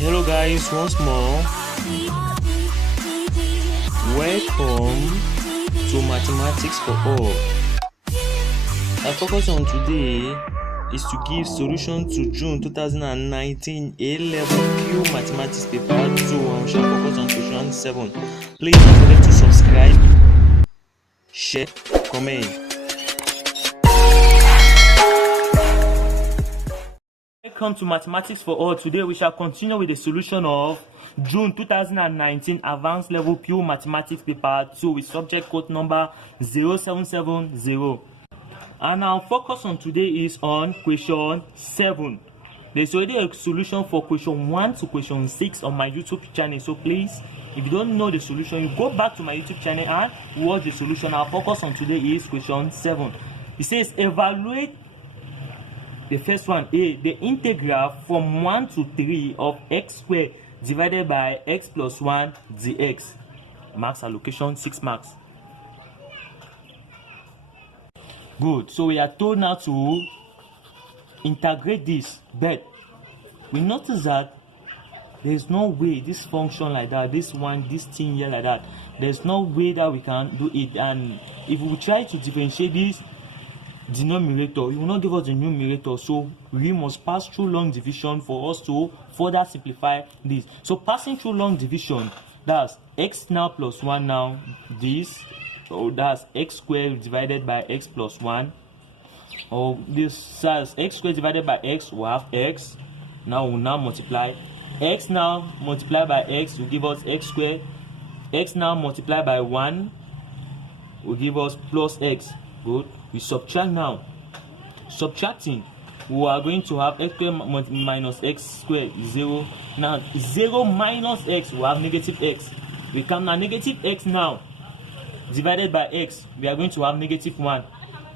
Hello guys, once more. Welcome to Mathematics for All. Our focus on today is to give solution to June 2019 A-Level Pure Mathematics Paper 2. I shall focus on question 7. Please don't forget to subscribe, share, comment. Welcome to Mathematics for All. Today we shall continue with the solution of June 2019 Advanced Level Pure Mathematics Paper 2 with subject code number 0770. And our focus on today is on question 7. There's already a solution for question 1 to question 6 on my YouTube channel. So please, if you don't know the solution, you go back to my YouTube channel and watch the solution. Our focus on today is question 7. It says evaluate the first one, A, the integral from 1 to 3 of x squared divided by x plus 1 dx. Marks allocation 6 marks. Good. So we are told now to integrate this, but we notice that there is no way this function like that, this thing here like that, there's no way that we can do it. And if we try to differentiate this denominator, it will not give us the numerator, so we must pass through long division for us to further simplify this. So passing through long division, that's x now plus 1 now, this, so that's x squared divided by x plus 1, or this says x squared divided by x, we have x. Now we'll now multiply x, now multiply by x will give us x squared. X now multiply by 1 will give us plus x. Good. We subtract now. Subtracting, we are going to have x squared minus x squared 0. Now 0 minus x, we have negative x. We come now negative x now divided by x, we are going to have negative 1.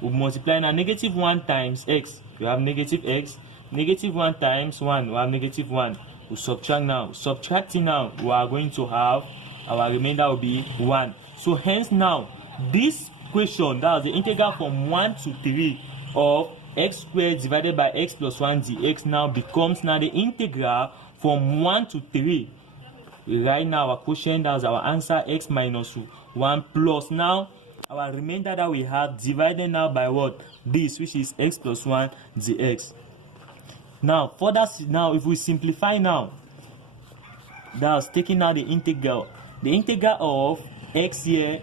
We multiply now negative 1 times x, we have negative x. Negative 1 times 1, we have negative 1. We subtract now. Subtracting now, we are going to have our remainder will be 1. So hence now this question, that is the integral from 1 to 3 of x squared divided by x plus 1 dx, now becomes now the integral from 1 to 3. Right now our quotient, that is our answer, x minus 1 plus now our remainder that we have divided now by what? This, which is x plus 1 dx. Now further, now if we simplify now, that's taking out the integral. The integral of x here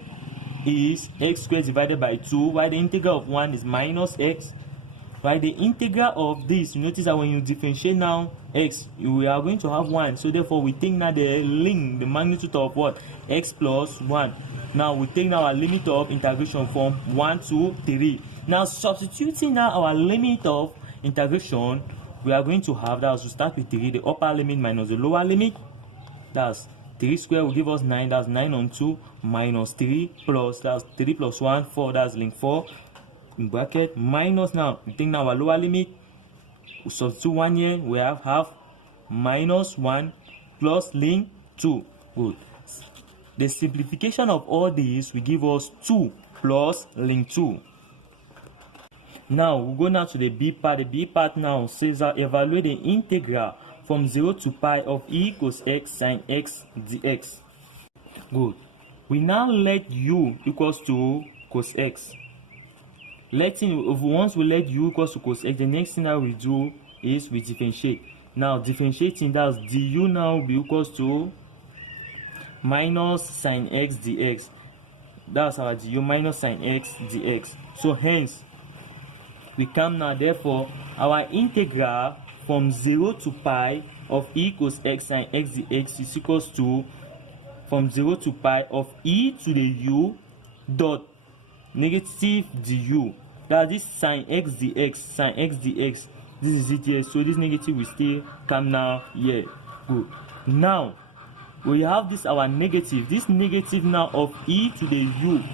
is x squared divided by 2, while the integral of 1 is minus x. While the integral of this, you notice that when you differentiate now x, we are going to have 1. So therefore we take now the the magnitude of what? X plus 1. Now we take now our limit of integration from 1 to 3. Now substituting now our limit of integration, we are going to have, that is, to start with 3, the upper limit minus the lower limit. That's 3 squared will give us 9, that's 9 on 2, minus 3 plus, that's 3 plus 1, 4, that's link 4, in bracket, minus now, we take now our lower limit, we substitute 1 here, we have half, minus 1, plus link 2. Good. The simplification of all these will give us 2 plus link 2. Now, we go now to the B part. The B part now says that evaluate the integral from 0 to pi of e equals x sine x dx. Good. We now let u equals to cos x. Once we let u equals to cos x, the next thing that we do is we differentiate. Now differentiating, that's du now will be equals to minus sine x dx. That's our du, minus sine x dx. So hence we come now, therefore our integral from 0 to pi of e equals x sine x dx is equals to, from 0 to pi of e to the u dot negative du. That is sine x dx, sine x dx. This is it here. So this negative will still come now here. Good. Now we have this our negative. This negative now of e to the u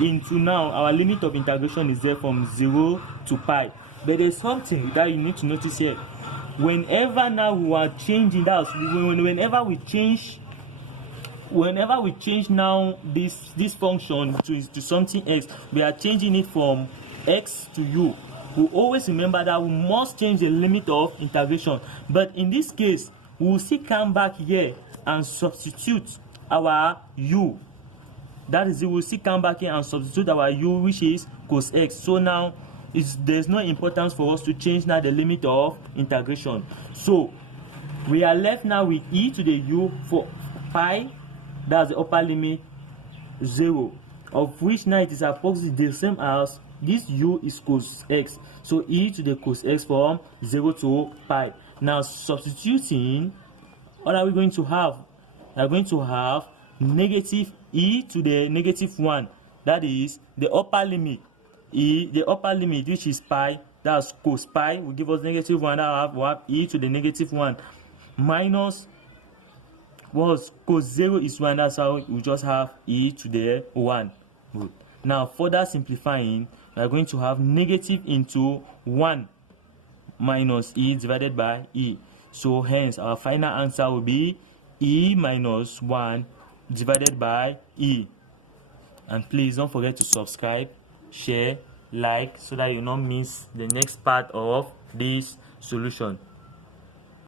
into now our limit of integration is there from 0 to pi. But there's something that you need to notice here. Whenever now we are changing, that's whenever we change now this function to something else, we are changing it from x to u. We always remember that we must change the limit of integration. But in this case, we will still come back here and substitute our u. That is it, we will still come back here and substitute our u, which is cos x. So now there's no importance for us to change now the limit of integration. So we are left now with e to the u for pi, that's the upper limit, 0, of which now it is approximately the same as this u is cos x. So e to the cos x from 0 to pi. Now substituting, what are we going to have? We are going to have negative e to the negative 1. That is the upper limit. The upper limit, which is pi, that's cos pi, will give us negative 1. That will have e to the negative 1 minus was cos 0 is 1. That's how we just have e to the 1. Good. Now further simplifying, we are going to have negative into 1 minus e divided by e. So hence our final answer will be e minus 1 divided by e. And please don't forget to subscribe, share, like, so that you don't miss the next part of this solution.